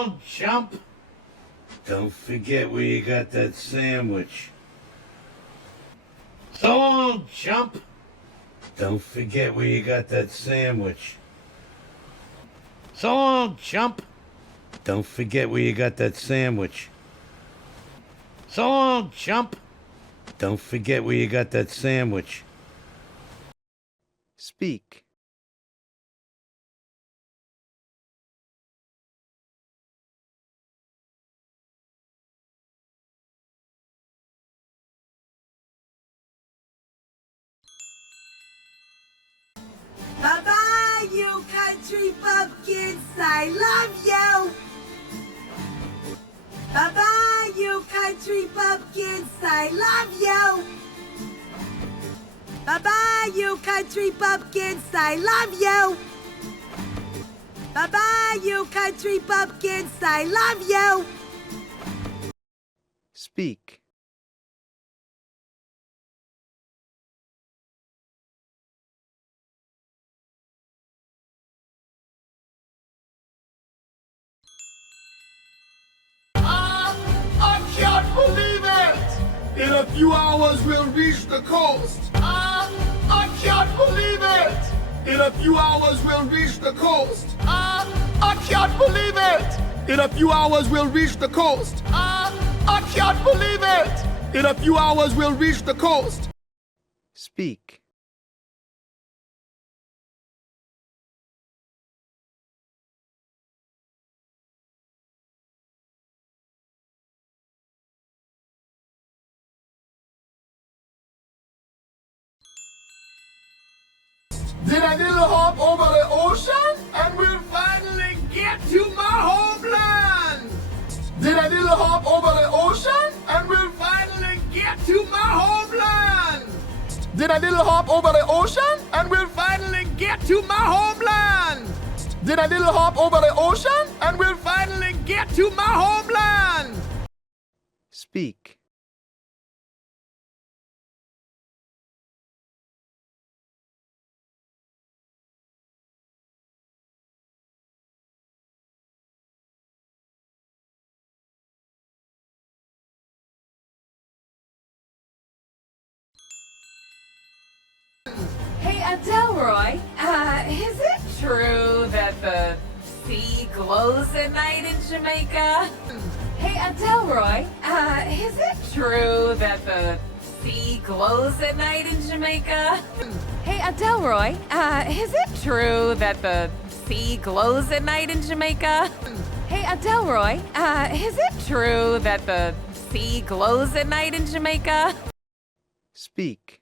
long, Chump. Don't forget where you got that sandwich. So long, Chump. Don't forget where you got that sandwich. So long, Chump. Don't forget where you got that sandwich. So long, Chump. Don't forget where you got that sandwich. Speak. Bye-bye, you country bumpkins. I love you. Bye-bye, you country bumpkins. I love you. Bye-bye, you country bumpkins. I love you. Bye-bye, you country bumpkins. I love you. Speak. I can't believe it! In a few hours we'll reach the coast. I can't believe it! In a few hours we'll reach the coast. I can't believe it! In a few hours we'll reach the coast. I can't believe it! In a few hours we'll reach the coast. Speak. Did a little hop over the ocean and we'll finally get to my homeland. Did a little hop over the ocean and we'll finally get to my homeland. Did a little hop over the ocean and we'll finally get to my homeland. Did a little hop over the ocean and we'll finally get to my homeland. Speak. Hey, Delroy, is it true that the sea glows at night in Jamaica? Hey, Delroy, is it true that the sea glows at night in Jamaica? Hey, Delroy, is it true that the sea glows at night in Jamaica? Hey, Delroy, is it true that the sea glows at night in Jamaica? Speak.